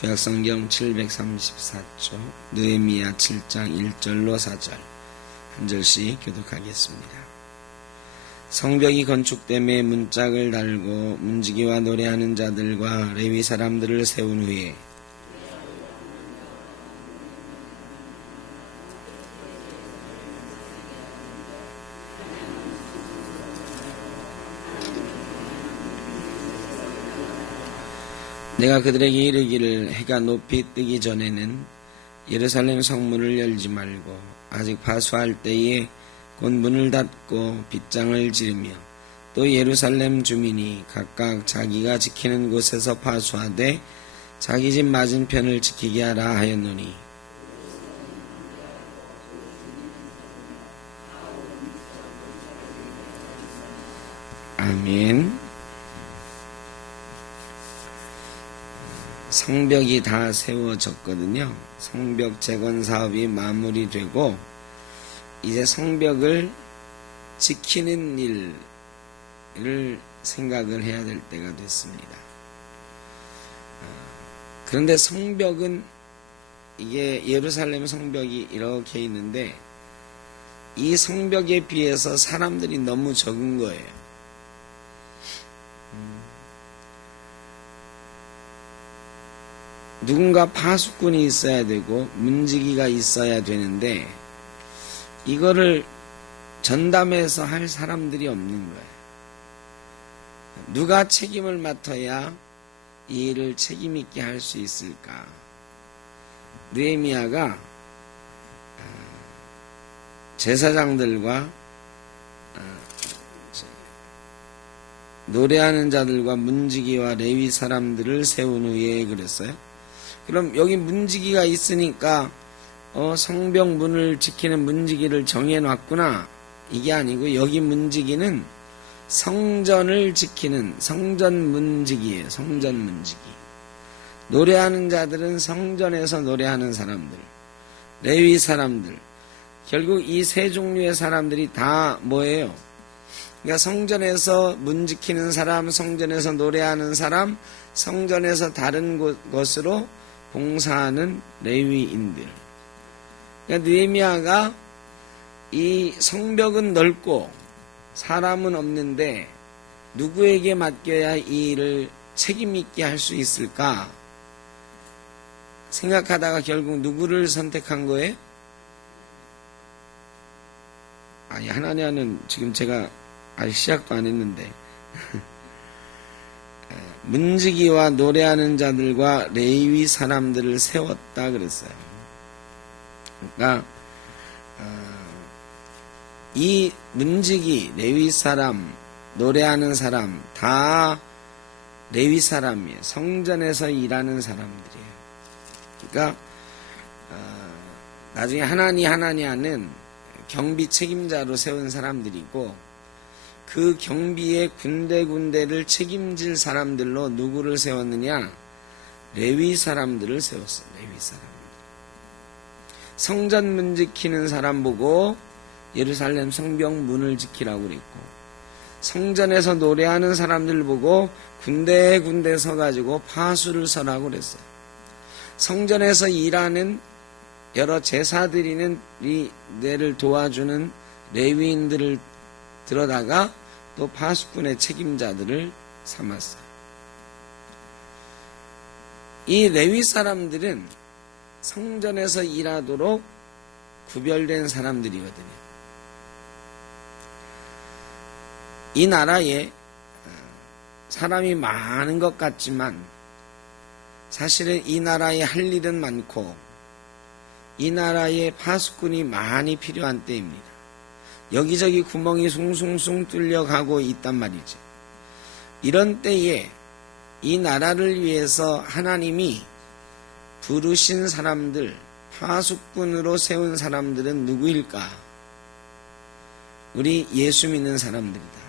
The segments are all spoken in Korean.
구약성경 734쪽 느헤미야 7장 1절로 4절 한 절씩 교독하겠습니다. 성벽이 건축됨에 문짝을 달고 문지기와 노래하는 자들과 레위 사람들을 세운 후에 내가 그들에게 이르기를 해가 높이 뜨기 전에는 예루살렘 성문을 열지 말고 아직 파수할 때에 곧 문을 닫고 빗장을 지르며 또 예루살렘 주민이 각각 자기가 지키는 곳에서 파수하되 자기 집 맞은편을 지키게 하라 하였노니 아멘. 성벽이 다 세워졌거든요. 성벽 재건 사업이 마무리되고 이제 성벽을 지키는 일을 생각을 해야 될 때가 됐습니다. 그런데 성벽은 이게 예루살렘 성벽이 이렇게 있는데 이 성벽에 비해서 사람들이 너무 적은 거예요. 누군가 파수꾼이 있어야 되고 문지기가 있어야 되는데 이거를 전담해서 할 사람들이 없는 거예요. 누가 책임을 맡아야 이 일을 책임 있게 할 수 있을까? 느헤미야가 제사장들과 노래하는 자들과 문지기와 레위 사람들을 세운 후에 그랬어요. 그럼 여기 문지기가 있으니까 성벽 문을 지키는 문지기를 정해놨구나. 이게 아니고 여기 문지기는 성전을 지키는 성전 문지기예요. 성전 문지기. 노래하는 자들은 성전에서 노래하는 사람들, 레위 사람들. 결국 이 세 종류의 사람들이 다 뭐예요? 그러니까 성전에서 문 지키는 사람, 성전에서 노래하는 사람, 성전에서 다른 곳으로 봉사하는 레위인들. 그러니까 느헤미야가 이 성벽은 넓고 사람은 없는데 누구에게 맡겨야 이 일을 책임 있게 할 수 있을까 생각하다가 결국 누구를 선택한 거예요? 아니, 하나냐는 지금 제가 아직 시작도 안 했는데 문지기와 노래하는 자들과 레위 사람들을 세웠다 그랬어요. 그러니까 이 문지기, 레위 사람, 노래하는 사람 다 레위 사람이에요. 성전에서 일하는 사람들이에요. 그러니까 나중에 하나니아는 경비 책임자로 세운 사람들이고 그 경비의 군데군데를 책임질 사람들로 누구를 세웠느냐? 레위 사람들을 세웠어요. 레위 사람들. 성전 문 지키는 사람 보고 예루살렘 성벽 문을 지키라고 그랬고 성전에서 노래하는 사람들 보고 군데군데 서가지고 파수를 서라고 그랬어요. 성전에서 일하는 여러 제사드리는 이 뇌를 도와주는 레위인들을 들어다가 또 파수꾼의 책임자들을 삼았어요. 이 레위 사람들은 성전에서 일하도록 구별된 사람들이거든요. 이 나라에 사람이 많은 것 같지만 사실은 이 나라에 할 일은 많고 이 나라에 파수꾼이 많이 필요한 때입니다. 여기저기 구멍이 숭숭숭 뚫려가고 있단 말이죠. 이런 때에 이 나라를 위해서 하나님이 부르신 사람들, 파수꾼으로 세운 사람들은 누구일까? 우리 예수 믿는 사람들이다.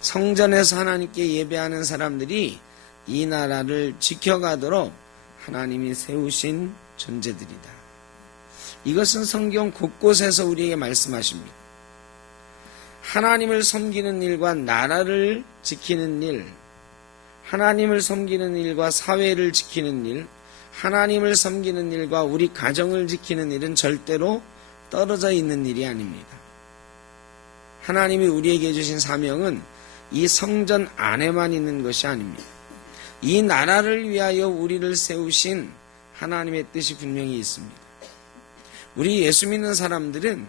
성전에서 하나님께 예배하는 사람들이 이 나라를 지켜가도록 하나님이 세우신 존재들이다. 이것은 성경 곳곳에서 우리에게 말씀하십니다. 하나님을 섬기는 일과 나라를 지키는 일, 하나님을 섬기는 일과 사회를 지키는 일, 하나님을 섬기는 일과 우리 가정을 지키는 일은 절대로 떨어져 있는 일이 아닙니다. 하나님이 우리에게 주신 사명은 이 성전 안에만 있는 것이 아닙니다. 이 나라를 위하여 우리를 세우신 하나님의 뜻이 분명히 있습니다. 우리 예수 믿는 사람들은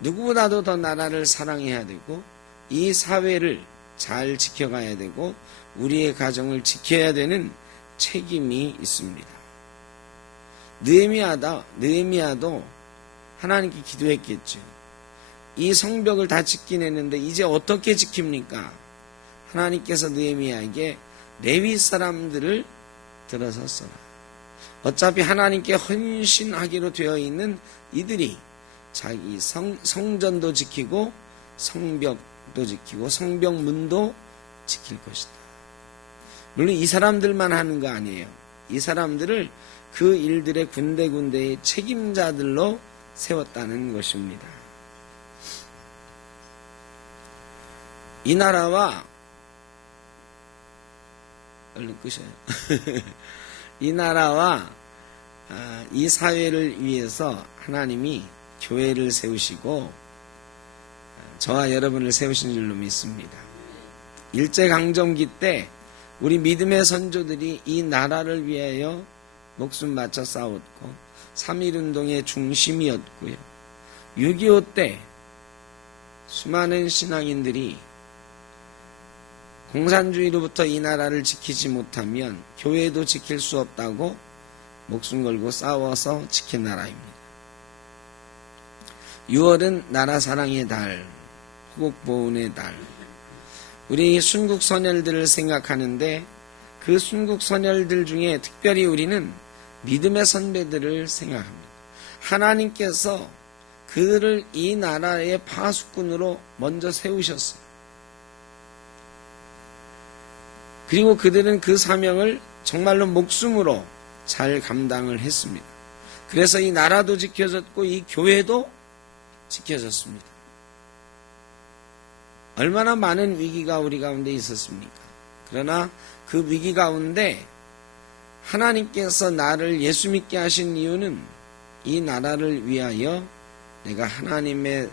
누구보다도 더 나라를 사랑해야 되고 이 사회를 잘 지켜가야 되고 우리의 가정을 지켜야 되는 책임이 있습니다. 느헤미야도 하나님께 기도했겠죠. 이 성벽을 다 짓긴 했는데 이제 어떻게 지킵니까? 하나님께서 느헤미야에게 레위 사람들을 들어서 써라. 어차피 하나님께 헌신하기로 되어 있는 이들이 자기 성전도 지키고 성벽도 지키고 성벽문도 지킬 것이다. 물론 이 사람들만 하는 거 아니에요. 이 사람들을 그 일들의 군데군데의 책임자들로 세웠다는 것입니다. 이 나라와 얼른 끄셔요. 이 나라와 이 사회를 위해서 하나님이 교회를 세우시고 저와 여러분을 세우신 줄로 믿습니다. 일제강점기 때 우리 믿음의 선조들이 이 나라를 위하여 목숨 바쳐 싸웠고 3.1운동의 중심이었고요. 6.25 때 수많은 신앙인들이 공산주의로부터 이 나라를 지키지 못하면 교회도 지킬 수 없다고 목숨 걸고 싸워서 지킨 나라입니다. 6월은 나라 사랑의 달, 호국보훈의 달. 우리 순국 선열들을 생각하는데 그 순국 선열들 중에 특별히 우리는 믿음의 선배들을 생각합니다. 하나님께서 그들을 이 나라의 파수꾼으로 먼저 세우셨어요. 그리고 그들은 그 사명을 정말로 목숨으로 잘 감당을 했습니다. 그래서 이 나라도 지켜졌고 이 교회도 지켜졌습니다. 얼마나 많은 위기가 우리 가운데 있었습니까? 그러나 그 위기 가운데 하나님께서 나를 예수 믿게 하신 이유는 이 나라를 위하여 내가 하나님의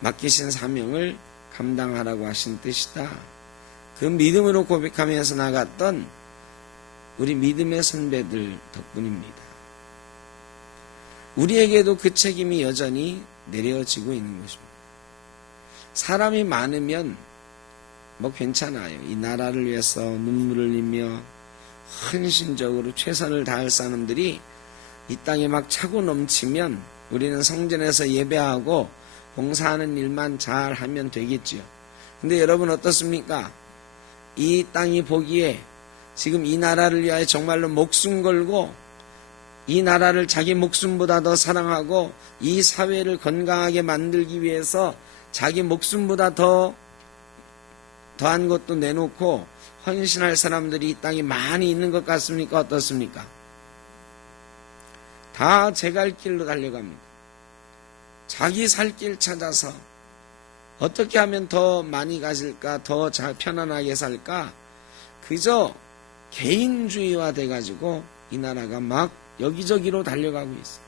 맡기신 사명을 감당하라고 하신 뜻이다. 그 믿음으로 고백하면서 나갔던 우리 믿음의 선배들 덕분입니다. 우리에게도 그 책임이 여전히 내려지고 있는 것입니다. 사람이 많으면 뭐 괜찮아요. 이 나라를 위해서 눈물을 흘리며 헌신적으로 최선을 다할 사람들이 이 땅에 막 차고 넘치면 우리는 성전에서 예배하고 봉사하는 일만 잘 하면 되겠지요. 근데 여러분 어떻습니까? 이 땅이 보기에 지금 이 나라를 위하여 정말로 목숨 걸고 이 나라를 자기 목숨보다 더 사랑하고 이 사회를 건강하게 만들기 위해서 자기 목숨보다 더한 것도 내놓고 헌신할 사람들이 이 땅에 많이 있는 것 같습니까? 어떻습니까? 다 제 갈 길로 달려갑니다. 자기 살 길 찾아서 어떻게 하면 더 많이 가질까? 더 잘 편안하게 살까? 그저 개인주의화 돼가지고 이 나라가 막 여기저기로 달려가고 있어요.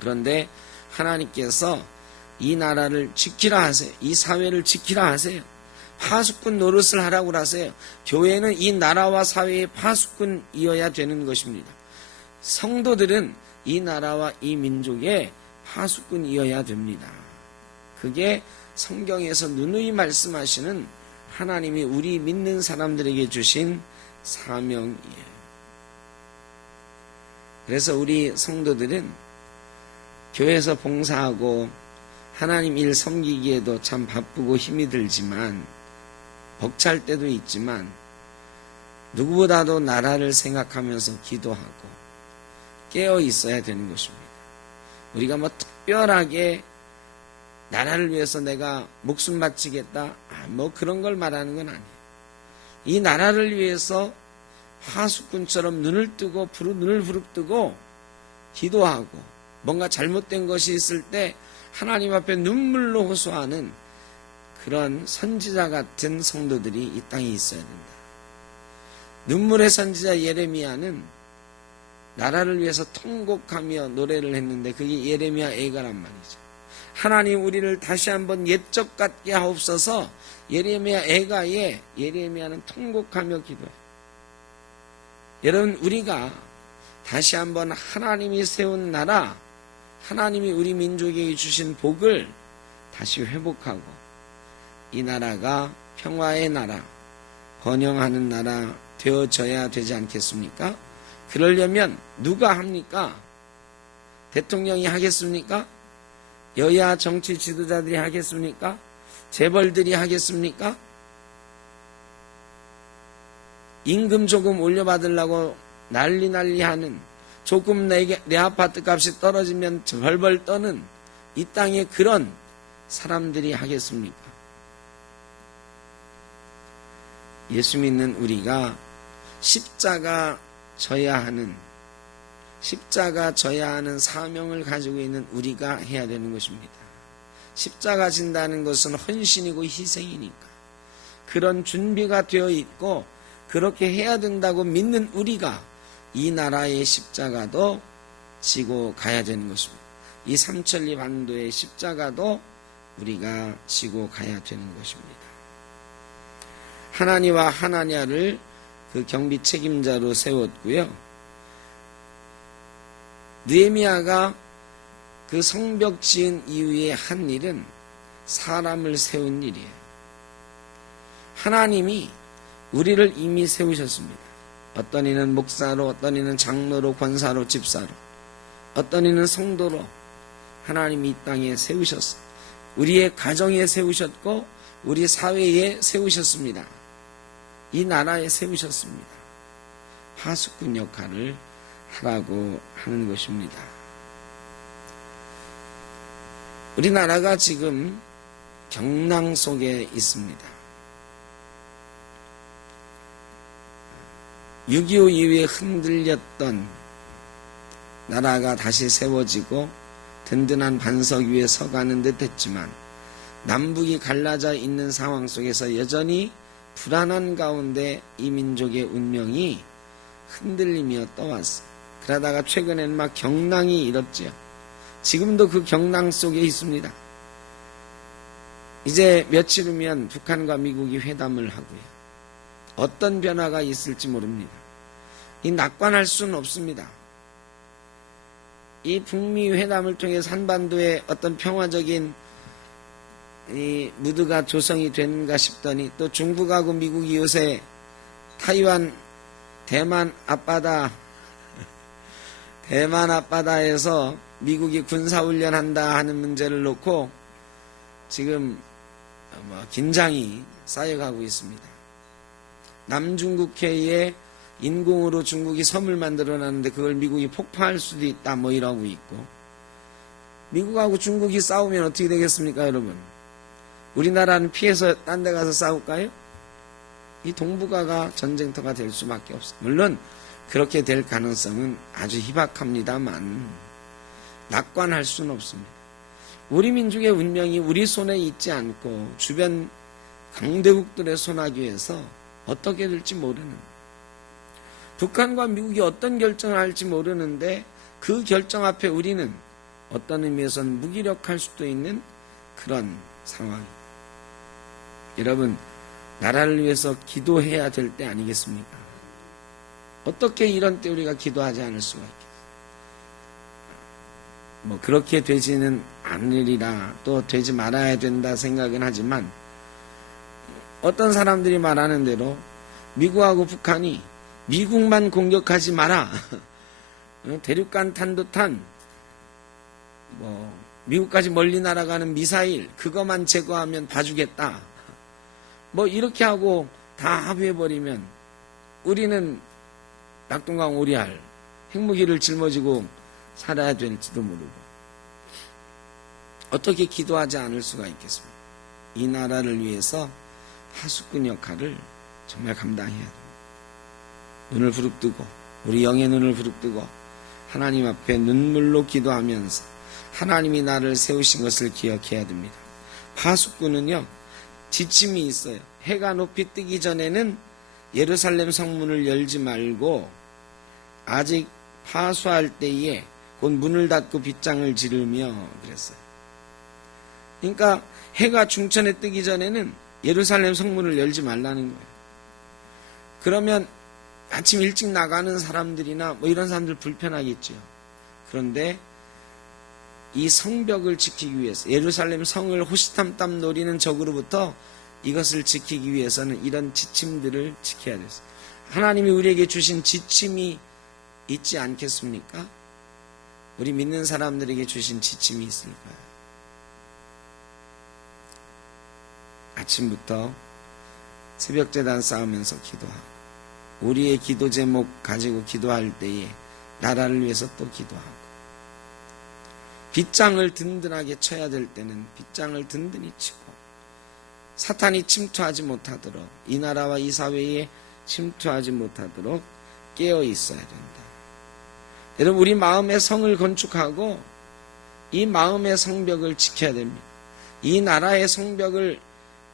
그런데 하나님께서 이 나라를 지키라 하세요. 이 사회를 지키라 하세요. 파수꾼 노릇을 하라고 하세요. 교회는 이 나라와 사회의 파수꾼이어야 되는 것입니다. 성도들은 이 나라와 이 민족의 파수꾼이어야 됩니다. 그게 성경에서 누누이 말씀하시는 하나님이 우리 믿는 사람들에게 주신 사명이에요. 그래서 우리 성도들은 교회에서 봉사하고 하나님 일 섬기기에도 참 바쁘고 힘이 들지만 벅찰 때도 있지만 누구보다도 나라를 생각하면서 기도하고 깨어 있어야 되는 것입니다. 우리가 뭐 특별하게 나라를 위해서 내가 목숨 바치겠다 뭐 그런 걸 말하는 건 아니에요. 이 나라를 위해서 하수꾼처럼 눈을 부릅뜨고 기도하고 뭔가 잘못된 것이 있을 때 하나님 앞에 눈물로 호소하는 그런 선지자 같은 성도들이 이 땅에 있어야 된다. 눈물의 선지자 예레미야는 나라를 위해서 통곡하며 노래를 했는데 그게 예레미야 애가란 말이죠. 하나님 우리를 다시 한번 옛적 같게 하옵소서. 예레미야 애가에 예레미야는 통곡하며 기도해요. 여러분, 우리가 다시 한번 하나님이 세운 나라, 하나님이 우리 민족에게 주신 복을 다시 회복하고 이 나라가 평화의 나라, 번영하는 나라 되어져야 되지 않겠습니까? 그러려면 누가 합니까? 대통령이 하겠습니까? 여야 정치 지도자들이 하겠습니까? 재벌들이 하겠습니까? 임금 조금 올려받으려고 난리 하는, 조금 내 아파트 값이 떨어지면 벌벌 떠는 이 땅에 그런 사람들이 하겠습니까? 예수 믿는 우리가 십자가 져야 하는 사명을 가지고 있는 우리가 해야 되는 것입니다. 십자가 진다는 것은 헌신이고 희생이니까 그런 준비가 되어 있고 그렇게 해야 된다고 믿는 우리가 이 나라의 십자가도 지고 가야 되는 것입니다. 이 삼천리 반도의 십자가도 우리가 지고 가야 되는 것입니다. 하나니와 하나냐를 그 경비 책임자로 세웠고요. 느헤미야가 그 성벽 지은 이후에 한 일은 사람을 세운 일이에요. 하나님이 우리를 이미 세우셨습니다. 어떤 이는 목사로, 어떤 이는 장로로, 권사로, 집사로, 어떤 이는 성도로 하나님이 이 땅에 세우셨어요. 우리의 가정에 세우셨고 우리 사회에 세우셨습니다. 이 나라에 세우셨습니다. 파수꾼 역할을 하라고 하는 것입니다. 우리나라가 지금 경랑 속에 있습니다. 6.25 이후에 흔들렸던 나라가 다시 세워지고 든든한 반석 위에 서가는 듯 했지만 남북이 갈라져 있는 상황 속에서 여전히 불안한 가운데 이 민족의 운명이 흔들리며 떠왔어. 그러다가 최근에는 막 경랑이 일었죠. 지금도 그 경랑 속에 있습니다. 이제 며칠 후면 북한과 미국이 회담을 하고요. 어떤 변화가 있을지 모릅니다. 이 낙관할 수는 없습니다. 이 북미 회담을 통해서 한반도에 어떤 평화적인 이 무드가 조성이 되는가 싶더니 또 중국하고 미국이 요새 타이완 대만 앞바다에서 미국이 군사훈련한다 하는 문제를 놓고 지금 긴장이 쌓여가고 있습니다. 남중국해에 인공으로 중국이 섬을 만들어놨는데 그걸 미국이 폭파할 수도 있다 이러고 있고, 미국하고 중국이 싸우면 어떻게 되겠습니까, 여러분? 우리나라는 피해서 딴 데 가서 싸울까요? 이 동북아가 전쟁터가 될 수밖에 없어요. 물론 그렇게 될 가능성은 아주 희박합니다만 낙관할 수는 없습니다. 우리 민족의 운명이 우리 손에 있지 않고 주변 강대국들의 손아귀에서 어떻게 될지 모르는, 북한과 미국이 어떤 결정을 할지 모르는데 그 결정 앞에 우리는 어떤 의미에서는 무기력할 수도 있는 그런 상황입니다. 여러분, 나라를 위해서 기도해야 될 때 아니겠습니까? 어떻게 이런 때 우리가 기도하지 않을 수가 있겠어요? 그렇게 되지는 않으리라, 또 되지 말아야 된다 생각은 하지만 어떤 사람들이 말하는 대로 미국하고 북한이 미국만 공격하지 마라. 대륙간 탄도탄, 미국까지 멀리 날아가는 미사일, 그것만 제거하면 봐주겠다. 이렇게 하고 다 합의해버리면 우리는 낙동강 오리알, 핵무기를 짊어지고 살아야 될지도 모르고 어떻게 기도하지 않을 수가 있겠습니까? 이 나라를 위해서 파수꾼 역할을 정말 감당해야 됩니다. 눈을 부릅뜨고, 우리 영의 눈을 부릅뜨고 하나님 앞에 눈물로 기도하면서 하나님이 나를 세우신 것을 기억해야 됩니다. 파수꾼은요, 지침이 있어요. 해가 높이 뜨기 전에는 예루살렘 성문을 열지 말고 아직 파수할 때에 곧 문을 닫고 빗장을 지르며 그랬어요. 그러니까 해가 중천에 뜨기 전에는 예루살렘 성문을 열지 말라는 거예요. 그러면 아침 일찍 나가는 사람들이나 뭐 이런 사람들 불편하겠죠. 그런데 이 성벽을 지키기 위해서, 예루살렘 성을 호시탐탐 노리는 적으로부터 이것을 지키기 위해서는 이런 지침들을 지켜야 됐어요. 하나님이 우리에게 주신 지침이 있지 않겠습니까? 우리 믿는 사람들에게 주신 지침이 있을까요? 아침부터 새벽제단 쌓으면서 기도하고, 우리의 기도 제목 가지고 기도할 때에 나라를 위해서 또 기도하고, 빗장을 든든하게 쳐야 될 때는 빗장을 든든히 치고, 사탄이 침투하지 못하도록, 이 나라와 이 사회에 침투하지 못하도록 깨어 있어야 된다. 여러분, 우리 마음의 성을 건축하고 이 마음의 성벽을 지켜야 됩니다. 이 나라의 성벽을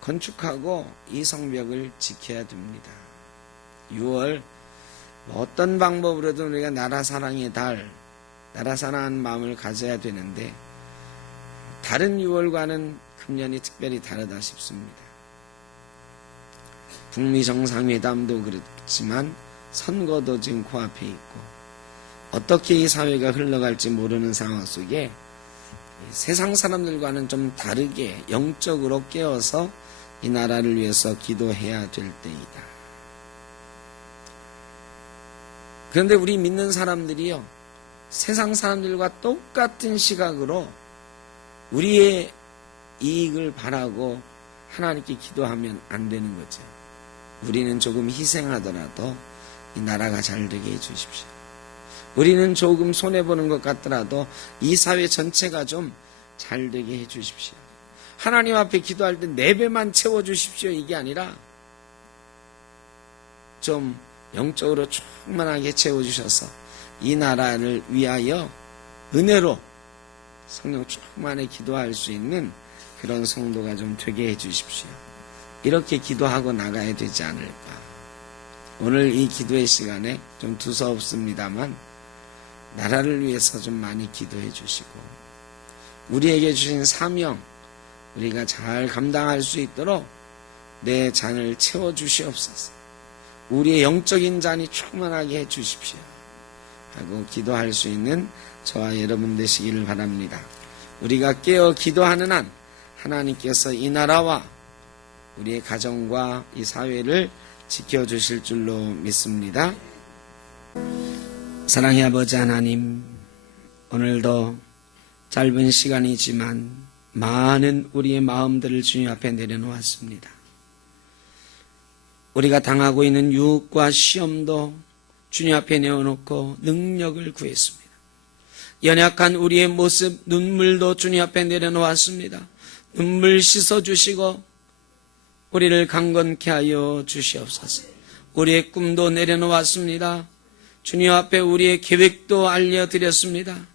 건축하고 이 성벽을 지켜야 됩니다. 6월 어떤 방법으로든 우리가 나라 사랑의 달, 나라 사랑하는 마음을 가져야 되는데, 다른 6월과는 금년이 특별히 다르다 싶습니다. 북미 정상회담도 그렇지만 선거도 지금 코앞에 있고, 어떻게 이 사회가 흘러갈지 모르는 상황 속에 세상 사람들과는 좀 다르게 영적으로 깨어서 이 나라를 위해서 기도해야 될 때이다. 그런데 우리 믿는 사람들이요, 세상 사람들과 똑같은 시각으로 우리의 이익을 바라고 하나님께 기도하면 안 되는 거죠. 우리는 조금 희생하더라도 이 나라가 잘 되게 해주십시오. 우리는 조금 손해보는 것 같더라도 이 사회 전체가 좀 잘 되게 해주십시오. 하나님 앞에 기도할 때 4배만 채워주십시오, 이게 아니라 좀 영적으로 충만하게 채워주셔서 이 나라를 위하여 은혜로 성령 충만에 기도할 수 있는 그런 성도가 좀 되게 해주십시오. 이렇게 기도하고 나가야 되지 않을까. 오늘 이 기도의 시간에 좀 두서없습니다만 나라를 위해서 좀 많이 기도해 주시고, 우리에게 주신 사명 우리가 잘 감당할 수 있도록 내 잔을 채워주시옵소서. 우리의 영적인 잔이 충만하게 해주십시오 하고 기도할 수 있는 저와 여러분 되시기를 바랍니다. 우리가 깨어 기도하는 한 하나님께서 이 나라와 우리의 가정과 이 사회를 지켜주실 줄로 믿습니다. 사랑의 아버지 하나님, 오늘도 짧은 시간이지만 많은 우리의 마음들을 주님 앞에 내려놓았습니다. 우리가 당하고 있는 유혹과 시험도 주님 앞에 내어놓고 능력을 구했습니다. 연약한 우리의 모습, 눈물도 주님 앞에 내려놓았습니다. 눈물 씻어주시고 우리를 강건케 하여 주시옵소서. 우리의 꿈도 내려놓았습니다. 주님 앞에 우리의 계획도 알려드렸습니다.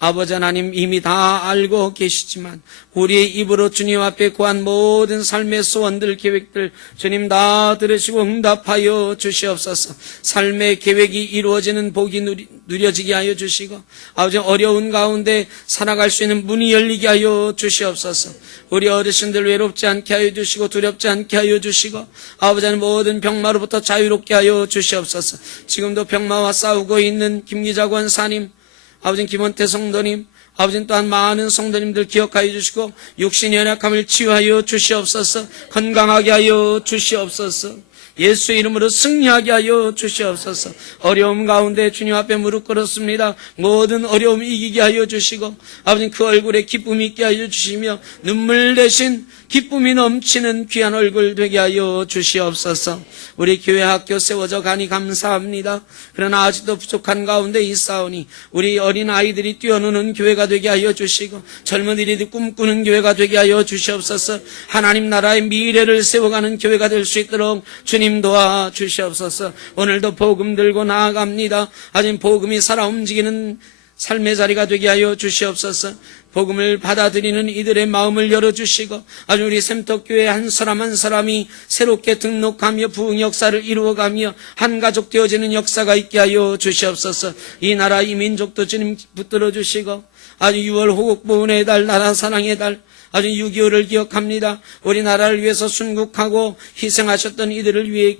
아버지 하나님, 이미 다 알고 계시지만 우리의 입으로 주님 앞에 구한 모든 삶의 소원들, 계획들 주님 다 들으시고 응답하여 주시옵소서. 삶의 계획이 이루어지는 복이 누려지게 하여 주시고, 아버지 어려운 가운데 살아갈 수 있는 문이 열리게 하여 주시옵소서. 우리 어르신들 외롭지 않게 하여 주시고 두렵지 않게 하여 주시고, 아버지 하나님 모든 병마로부터 자유롭게 하여 주시옵소서. 지금도 병마와 싸우고 있는 김기자 권사님, 아버지 김원태 성도님, 아버지 또한 많은 성도님들 기억하여 주시고 육신의 연약함을 치유하여 주시옵소서. 건강하게 하여 주시옵소서. 예수의 이름으로 승리하게 하여 주시옵소서. 어려움 가운데 주님 앞에 무릎 꿇었습니다. 모든 어려움 이기게 하여 주시고, 아버지 그 얼굴에 기쁨이 있게 하여 주시며 눈물 대신 기쁨이 넘치는 귀한 얼굴 되게 하여 주시옵소서. 우리 교회 학교 세워져 가니 감사합니다. 그러나 아직도 부족한 가운데 있사오니 우리 어린 아이들이 뛰어노는 교회가 되게 하여 주시고 젊은이들이 꿈꾸는 교회가 되게 하여 주시옵소서. 하나님 나라의 미래를 세워가는 교회가 될 수 있도록 주님 도와 주시옵소서. 오늘도 복음 들고 나아갑니다. 아직 복음이 살아 움직이는 삶의 자리가 되게 하여 주시옵소서. 복음을 받아들이는 이들의 마음을 열어주시고 아주 우리 샘터교회 한 사람 한 사람이 새롭게 등록하며 부흥 역사를 이루어가며 한 가족 되어지는 역사가 있게 하여 주시옵소서. 이 나라 이 민족도 주님 붙들어 주시고 아주 6월 호국보훈의 달 나라 사랑의 달 아주 6.25를 기억합니다. 우리나라를 위해서 순국하고 희생하셨던 이들을 위해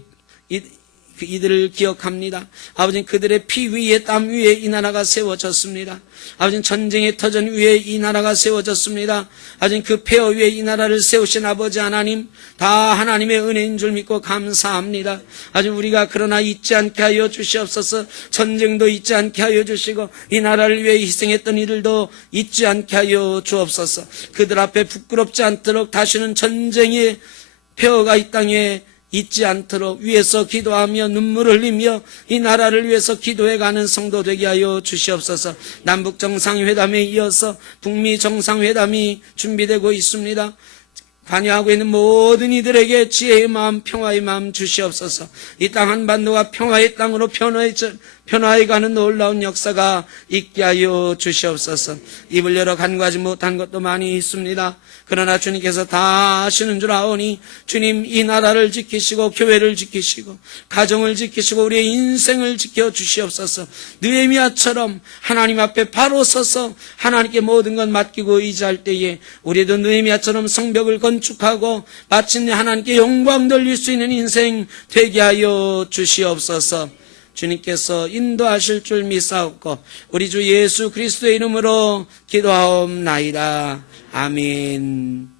이들을 기억합니다. 아버지 그들의 피 위에 땀 위에 이 나라가 세워졌습니다. 아버지 전쟁의 터전 위에 이 나라가 세워졌습니다. 아버지 그 폐허 위에 이 나라를 세우신 아버지 하나님 다 하나님의 은혜인 줄 믿고 감사합니다. 아주 우리가 그러나 잊지 않게 하여 주시옵소서. 전쟁도 잊지 않게 하여 주시고 이 나라를 위해 희생했던 이들도 잊지 않게 하여 주옵소서. 그들 앞에 부끄럽지 않도록 다시는 전쟁의 폐허가 이 땅에 잊지 않도록 위에서 기도하며 눈물을 흘리며 이 나라를 위해서 기도해가는 성도 되게 하여 주시옵소서. 남북 정상회담에 이어서 북미 정상회담이 준비되고 있습니다. 관여하고 있는 모든 이들에게 지혜의 마음, 평화의 마음 주시옵소서. 이 땅 한반도가 평화의 땅으로 변화해가는 놀라운 역사가 있게 하여 주시옵소서. 입을 열어 간구하지 못한 것도 많이 있습니다. 그러나 주님께서 다 아시는 줄 아오니 주님 이 나라를 지키시고 교회를 지키시고 가정을 지키시고 우리의 인생을 지켜 주시옵소서. 느헤미야처럼 하나님 앞에 바로 서서 하나님께 모든 것 맡기고 의지할 때에 우리도 느헤미야처럼 성벽을 건축하고 마침내 하나님께 영광 돌릴 수 있는 인생 되게 하여 주시옵소서. 주님께서 인도하실 줄 믿사옵고 우리 주 예수 그리스도의 이름으로 기도하옵나이다. 아멘.